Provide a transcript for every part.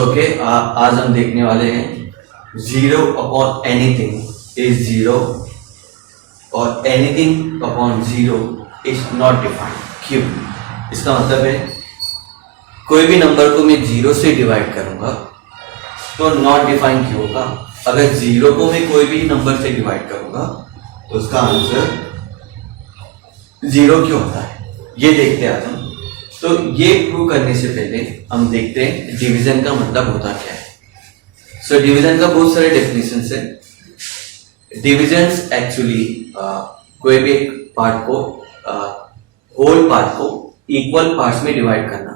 Okay, आज हम देखने वाले हैं 0 अपॉन एनीथिंग इज 0 और anything upon 0 is not defined. क्यों? इसका मतलब है कोई भी नंबर को मैं 0 से डिवाइड करूंगा तो नॉट डिफाइंड क्यों होगा? अगर 0 को मैं कोई भी नंबर से डिवाइड करूंगा तो उसका आंसर 0 क्यों होता है, ये देखते हैं आज हम। तो ये प्रूव करने से पहले हम देखते हैं डिवीजन का मतलब होता क्या है। सो डिवीजन का बहुत सारे डेफिनेशंस है। डिविजन्स एक्चुअली कोई भी एक पार्ट को होल पार्ट को इक्वल पार्ट्स में डिवाइड करना।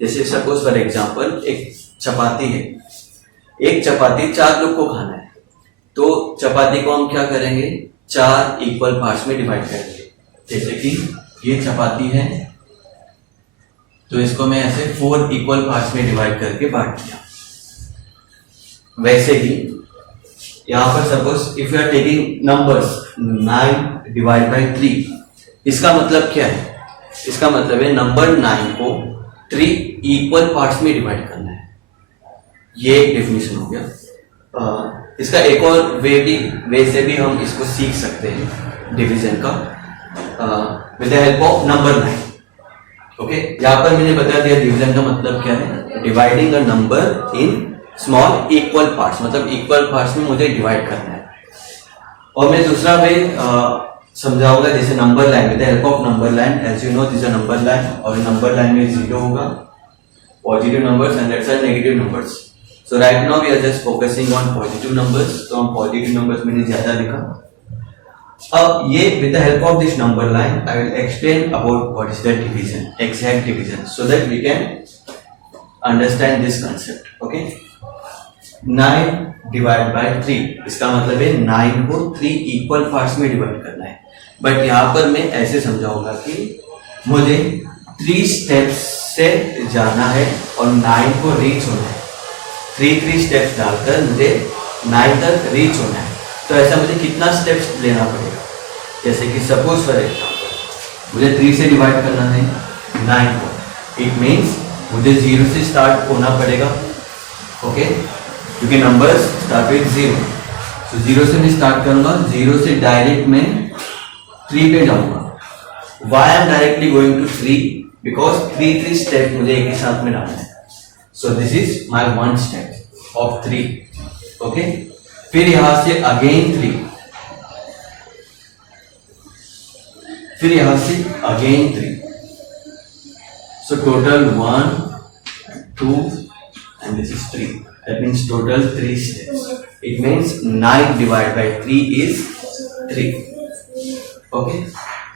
जैसे सपोज फॉर एग्जांपल एक चपाती है, एक चपाती 4 लोग को खाना है, तो चपाती को हम क्या करेंगे, 4 इक्वल पार्ट्स में डिवाइड करेंगे। जैसे कि ये चपाती है तो इसको मैं ऐसे 4 इक्वल पार्ट्स में डिवाइड करके बांट दिया। वैसे ही यहां पर suppose if you are taking numbers 9 divide by 3, इसका मतलब क्या है? इसका मतलब है नंबर 9 को 3 इक्वल पार्ट्स में डिवाइड करना है। ये एक डेफिनेशन हो गया। इसका एक और वे से भी हम इसको सीख सकते हैं डिवीजन का with the help of number 9। Okay, यहाँ पर मैंने बता दिया डिवीजन का मतलब क्या है, dividing a number in small equal parts, मतलब इक्वल पार्ट्स में मुझे डिवाइड करना है। और मैं दूसरा वे समझाऊंगा जैसे number line, with the help of number line. As you know this a number line, और नंबर लाइन में 0 होगा, positive numbers and that's are negative numbers. So right now we are just focusing on positive numbers, तो हम positive numbers मैंने ज्यादा लिखा। अब ये with the help of this number line I will explain about what is the division, exact division, so that we can understand this concept. Okay, 9 divided by 3, इसका मतलब है 9 को 3 इक्वल पार्ट्स में डिवाइड करना है। बट यहाँ पर मैं ऐसे समझाऊंगा कि मुझे 3 स्टेप्स से जाना है और 9 को रीच होना है। 3 स्टेप्स डालकर मुझे 9 तक रीच होना है। तो ऐसा मुझे कितना स्टेप्स लेना पड़ेगा? जैसे कि सपोज फॉर एग्जांपल मुझे 3 से डिवाइड करना है 9 को, इट मीन्स मुझे 0 से स्टार्ट होना पड़ेगा। ओके, क्योंकि नंबर्स स्टार्ट विद 0, तो 0 से मैं स्टार्ट करूंगा, 0 से डायरेक्ट मैं 3 पे जाऊंगा। Why I am directly going to 3? Because 3 step मुझे एक ही साथ में डालना है। So this is my 1 step of 3। Okay, फिर यहां से अगेन 3, फिर यहां से again 3। So total 1 2 and this is 3। That means total 3 steps. It means 9 divide by 3 is 3। Okay,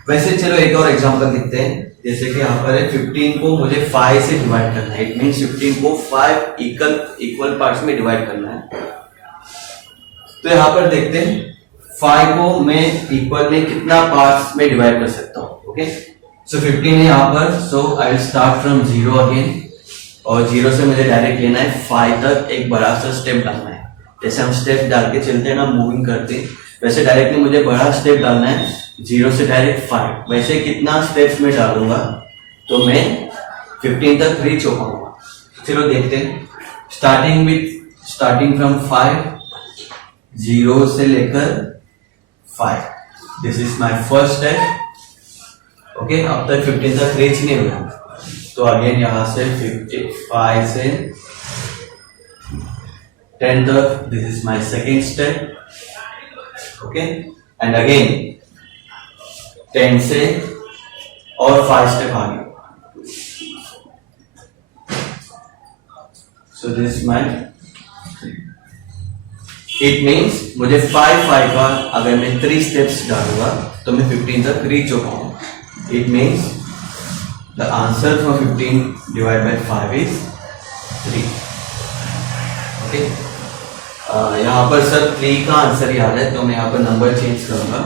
वैसे चलो एक और एग्जांपल लिखते हैं। जैसे कि यहाँ पर है 15 को मुझे 5 से डिवाइड करना है। इट मीन्स 15 को 5 इक्वल पार्ट्स में डिवाइड करना है। तो यहाँ पर देखते हैं 5 को मैं इक्वल में कितना पार्ट्स में डिवाइड कर सकता हूँ। ओके, सो 15 है यहाँ पर, so I will start from 0 again, और 0 से मुझे डायरेक्ट लेना है 5 तक एक बड़ा सा स्टेप डालना है। जैसे हम स्टेप डाल के चलते हैं ना, मूविंग करते हैं, वैसे डायरेक्टली मुझे बड़ा स्टेप डालना है 0 से डायरेक्ट 5। वैसे कितना स्टेप्स में डालूंगा तो मैं 15 तक रीच हो पाऊंगा। चलो देखते हैं। स्टार्टिंग फ्रॉम 5, 0 से लेकर 5, this is my first step. Okay, अब तक 15 तक रीच नहीं हुआ, तो अगेन यहां से 55 से 10 तक, this is my second step. Okay, and again 10 से और 5 स्टेप आगे। सो this is my, it means मुझे 5 का अगर मैं 3 स्टेप्स डालूंगा तो मैं 15 तक रीच हो पाऊंगा। It means the answer for 15 divide by 5 is 3। Okay, यहाँ पर सर 3 का आंसर याद है, तो मैं यहाँ पर नंबर चेंज करूंगा,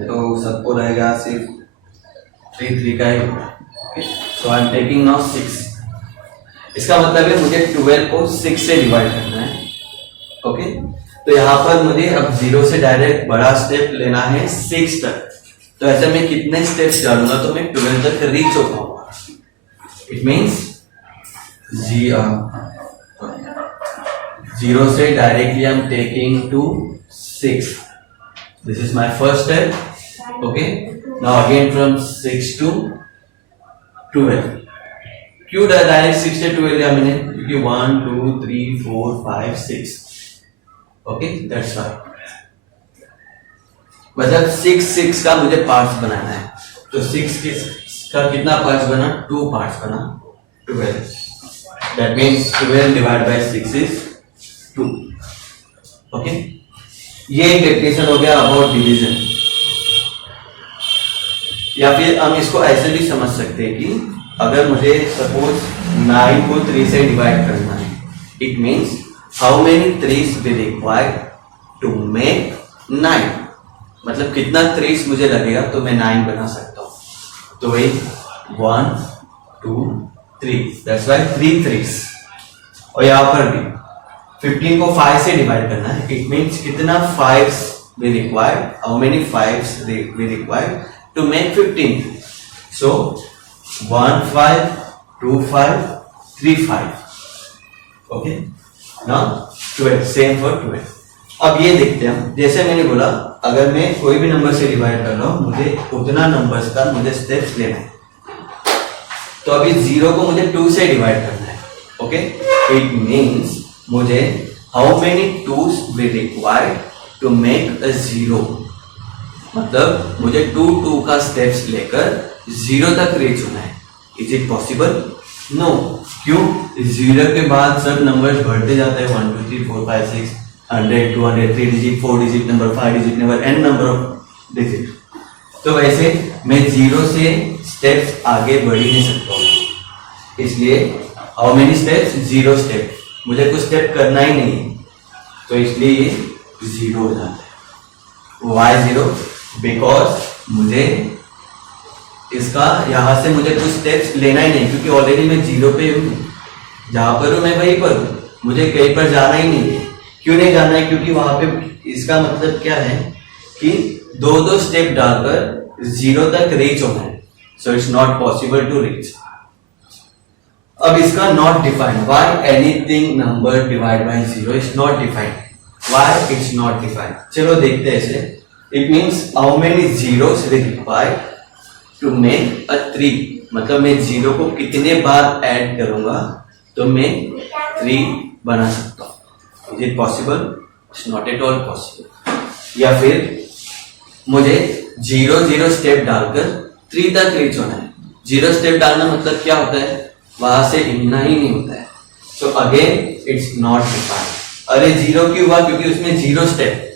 तो सबको रहेगा सिर्फ 3 का ही। सो आई एम टेकिंग नाउ 6। इसका मतलब है मुझे 12 को 6 से डिवाइड करना है। ओके, तो तो यहाँ पर मुझे अब 0 से डायरेक्ट बड़ा स्टेप लेना है 6 तक। तो ऐसे में कितने स्टेप्स डालूंगा तो मैं 12 तक रीच हो पाऊंगा। इट मीन्स 0 से directly I am taking to 6। This is my first step. Okay, now again from 6 to 12। क्यों डायरेक्ट 6 से 12 लिया मैंने? क्योंकि 1 2 3 4 5 6। Okay, that's why. मतलब 6 का मुझे पार्ट्स बनाना है। तो 6 का कितना पार्ट्स बना? 2 पार्ट्स बना, 12। That means 12 divide by 6 is 2। Okay, ये एक डेफिनेशन हो गया अबाउट डिवीजन। या फिर हम इसको ऐसे भी समझ सकते हैं कि अगर मुझे सपोज 9 को 3 से डिवाइड करना है, it means how many 3s we required to make 9। मतलब कितना 3s मुझे लगेगा तो मैं 9 बना सकता हूं। तो वही 1 2 3, दैट्स वाई 3 3s। और यहां पर भी 15 को 5 से डिवाइड करना है, इट मीन्स कितना 5s we required, how many 5s we required to make 15। So 1 5 2 5 3 5। Okay, now 12, same for 12। अब ये देखते हैं हम, जैसे मैंने बोला अगर मैं कोई भी नंबर से डिवाइड कर रहा हूं मुझे उतना नंबर्स का मुझे स्टेप्स लेना है। तो अभी 0 को मुझे 2 से डिवाइड करना है। ओके, इट मीन्स मुझे how many 2s we required to make a 0। मतलब मुझे 2 का स्टेप्स लेकर 0 तक रीच होना है। Is it possible? नो। क्यों? 0 के बाद सब नंबर्स बढ़ते जाते हैं, 1 2 3 4 5 6 100 200 3 digit 4 digit number 5 digit number n number of digit. तो वैसे मैं 0 से स्टेप्स आगे बढ़ ही नहीं सकता हूँ। इसलिए हाउ मेनी स्टेप्स? 0 स्टेप। मुझे कुछ स्टेप करना ही नहीं है, तो इसलिए ये 0 हो जाता है। Why 0? बिकॉज मुझे इसका यहां से मुझे कुछ स्टेप्स लेना ही नहीं, क्योंकि ऑलरेडी मैं 0 पे हूँ। जहां पर हूं मैं वहीं पर हूं, मुझे कहीं पर जाना ही नहीं है। क्यों नहीं जाना है? क्योंकि वहां पे इसका मतलब क्या है कि 2 स्टेप डालकर 0 तक रीच होना है। So it's not possible to reach. अब इसका not defined, why anything number divide by 0 is not defined. Why it's not defined? चलो देखते हैं इसे। It means how many zeros we required to make a 3। मतलब मैं 0 को कितने बार ऐड करूंगा तो मैं 3 बना सकता हूं। Is it possible? It's not at all possible. या फिर मुझे 0 स्टेप डालकर 3 तक रीच होना है। 0 स्टेप डालना मतलब क्या होता है? वहां से हिलना ही नहीं होता है। So again it's not defined. अरे 0 क्यों हुआ? क्योंकि उसमें 0 स्टेप,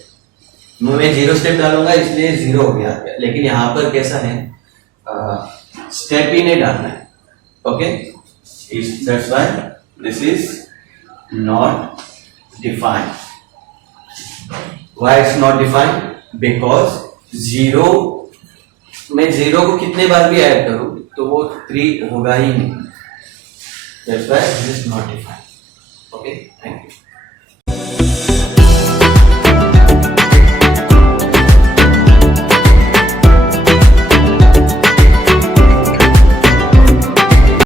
मैं 0 स्टेप डालूंगा इसलिए 0 हो गया। लेकिन यहां पर कैसा है, स्टेप ही नहीं डालना है। Okay, that's why this is not defined. Why it's not defined? Because 0, मैं 0 को कितने बार भी ऐड करूं तो वो 3 होगा ही नहीं। That's why this is not defined. Okay, thank you.